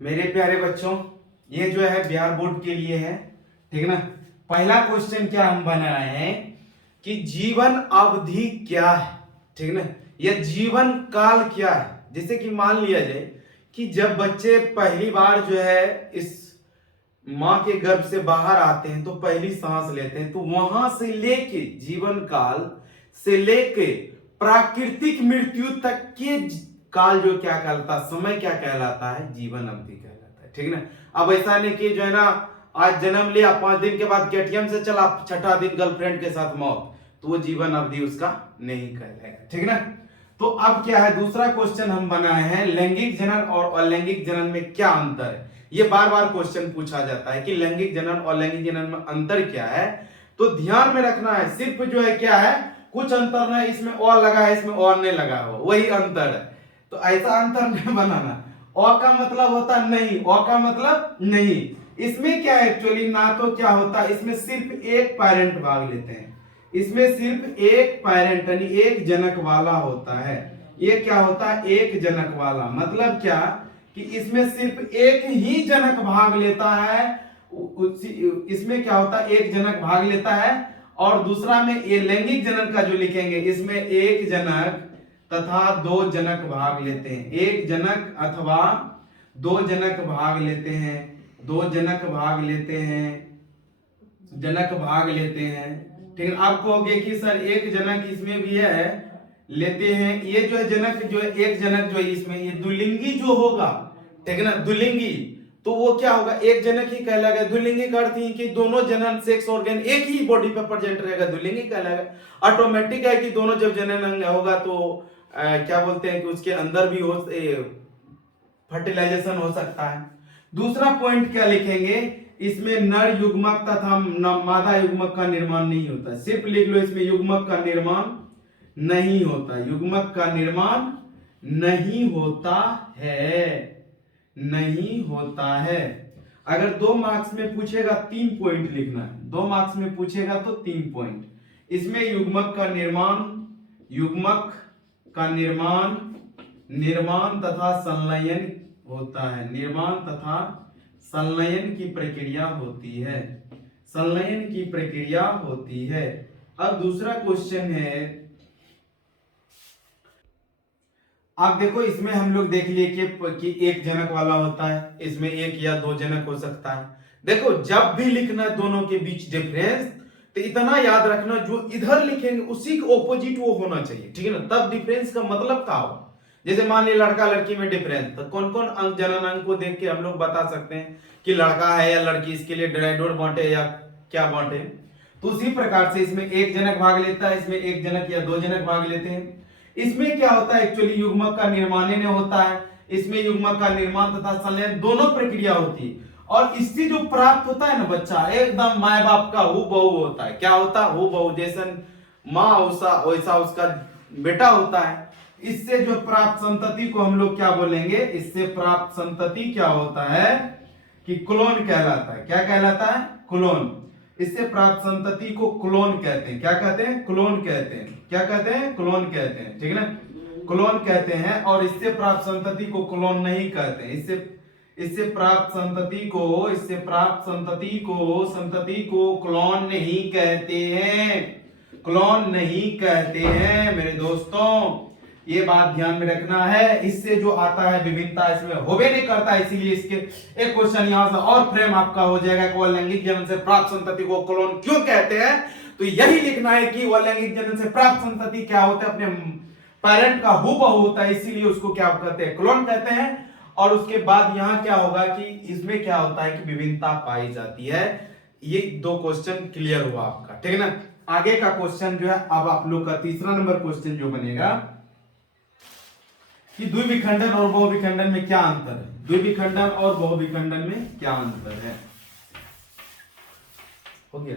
मेरे प्यारे बच्चों, ये जो है बिहार बोर्ड के लिए है, ठीक है ना। पहला क्वेश्चन क्या हम बनाए हैं कि जीवन अवधि क्या है, ठीक है ना, या जीवन काल क्या है। जैसे कि मान लिया जाए कि जब बच्चे पहली बार जो है इस माँ के गर्भ से बाहर आते हैं तो पहली सांस लेते हैं, तो वहां से लेके जीवन काल से लेके प्राकृतिक मृत्यु तक के काल जो क्या कहलाता है, समय क्या कहलाता है, जीवन अवधि कहलाता है, ठीक है ना। अब ऐसा नहीं कि जो है ना आज जन्म लिया 5 दिन के बाद केटीएम से चला, छठा दिन गर्लफ्रेंड के साथ मौत, तो वो जीवन अवधि उसका नहीं कहलाएगा, ठीक है ना। तो अब क्या है, दूसरा क्वेश्चन हम बनाए हैं लैंगिक जनन और अलैंगिक जनन में क्या अंतर है। ये बार बार क्वेश्चन पूछा जाता है कि लैंगिक जनन और लैंगिक जनन में अंतर क्या है। तो ध्यान में रखना है, सिर्फ जो है क्या है, कुछ अंतर नहीं, इसमें और लगा है, इसमें और नहीं लगा हो, वही अंतर है। तो ऐसा अंतर नहीं बनाना। और का मतलब होता नहीं, और का मतलब नहीं। इसमें क्या है एक्चुअली, ना तो क्या होता है, इसमें सिर्फ एक पेरेंट भाग लेते हैं, इसमें सिर्फ एक पेरेंट यानी एक जनक वाला होता है। ये क्या होता है, एक जनक वाला, मतलब क्या कि इसमें सिर्फ एक ही जनक भाग लेता है। इसमें क्या होता है, एक जनक भाग लेता है। और दूसरा में ये लैंगिक जनन का जो लिखेंगे, इसमें एक जनक तथा दो जनक भाग लेते हैं, एक जनक अथवा दो जनक भाग लेते हैं, दो जनक भाग लेते हैं, जनक भाग लेते हैं, ठीक है। आप कहोगे कि सर एक जनक इसमें भी है, लेते हैं, ये जो है जनक जो है, एक जनक जो है इसमें ये द्विलिंगी जो होगा, ठीक है ना, द्विलिंगी, तो वो क्या होगा, एक जनक ही कहलाएगा। द्विलिंगी का अर्थ ही कि दोनों जनन सेक्स ऑर्गन एक ही बॉडी पे प्रेजेंट रहेगा, द्विलिंगी कहलाएगा। ऑटोमेटिक है कि दोनों जब जनन अंग होगा तो क्या बोलते हैं कि उसके अंदर भी हो फर्टिलाइजेशन हो सकता है। दूसरा पॉइंट क्या लिखेंगे, इसमें नर युग्मक तथा मादा युग्मक का निर्माण नहीं होता। सिर्फ लिख लो इसमें युग्मक का निर्माण नहीं होता, युग्मक का निर्माण नहीं होता है, नहीं होता है। अगर 2 मार्क्स में पूछेगा 3 पॉइंट लिखना है, 2 मार्क्स में पूछेगा तो 3 पॉइंट। इसमें युग्मक का निर्माण, युग्मक का निर्माण, निर्माण तथा संलयन होता है, निर्माण तथा संलयन की प्रक्रिया होती है, संलयन की प्रक्रिया होती है। अब दूसरा क्वेश्चन है, आप देखो इसमें हम लोग देख लिए कि एक जनक वाला होता है, इसमें एक या दो जनक हो सकता है। देखो जब भी लिखना है दोनों के बीच डिफरेंस, तो इतना याद रखना जो इधर लिखेंगे उसी के ऑपोजिट वो होना चाहिए, ठीक है ना, तब डिफरेंस का मतलब क्या होगा। जैसे मान लीजिए लड़का लड़की में डिफरेंस, तो कौन कौन अंक जनन अंक को देख के हम लोग बता सकते हैं कि लड़का है या लड़की, इसके लिए ड्राइडोर बांटे या क्या बांटे। तो उसी प्रकार से इसमें एक जनक भाग लेता है, इसमें एक जनक या दो जनक भाग लेते हैं। इसमें क्या होता है एक्चुअली, युग्मक का निर्माण नहीं होता है, इसमें युग्मक का निर्माण तथा संलयन दोनों प्रक्रिया होती है। और इससे जो प्राप्त होता है ना बच्चा, एकदम माए बाप का हूबहू होता है। क्या होता है, हूबहू, जैसन माँ वैसा उसका बेटा होता है। इससे जो प्राप्त संतति को हम लोग क्या बोलेंगे, इससे प्राप्त संतति क्या होता है कि क्लोन कहलाता है। क्या कहलाता है, क्लोन। इससे प्राप्त संतति को क्लोन कहते हैं। क्या कहते हैं, क्लोन कहते हैं। क्या कहते हैं, क्लोन कहते हैं, ठीक है ना, क्लोन कहते हैं। और इससे प्राप्त संतति को क्लोन नहीं कहते हैं। इससे प्राप्त संतति को, इससे प्राप्त संतति को क्लोन नहीं कहते हैं, क्लोन नहीं कहते हैं मेरे दोस्तों, ये बात ध्यान में रखना है। इससे जो आता है विभिन्नता इसमें होबे नहीं करता, इसीलिए इसके एक क्वेश्चन यहां से और फ्रेम आपका हो जाएगा कि लैंगिक जनन से प्राप्त संतति को क्लोन क्यों कहते हैं। तो यही लिखना है कि लैंगिक जनन से प्राप्त संतति क्या होता है, अपने पेरेंट का हूबहू होता है, इसीलिए उसको क्या कहते हैं, क्लोन कहते हैं। और उसके बाद यहां क्या होगा कि इसमें क्या होता है कि विभिन्नता पाई जाती है। ये 2 क्वेश्चन क्लियर हुआ आपका, ठीक है ना। आगे का क्वेश्चन जो है, अब आप लोग का तीसरा नंबर क्वेश्चन जो बनेगा कि द्विविखंडन और बहुविखंडन में क्या अंतर है, द्विविखंडन और बहुविखंडन में क्या अंतर है। हो गया।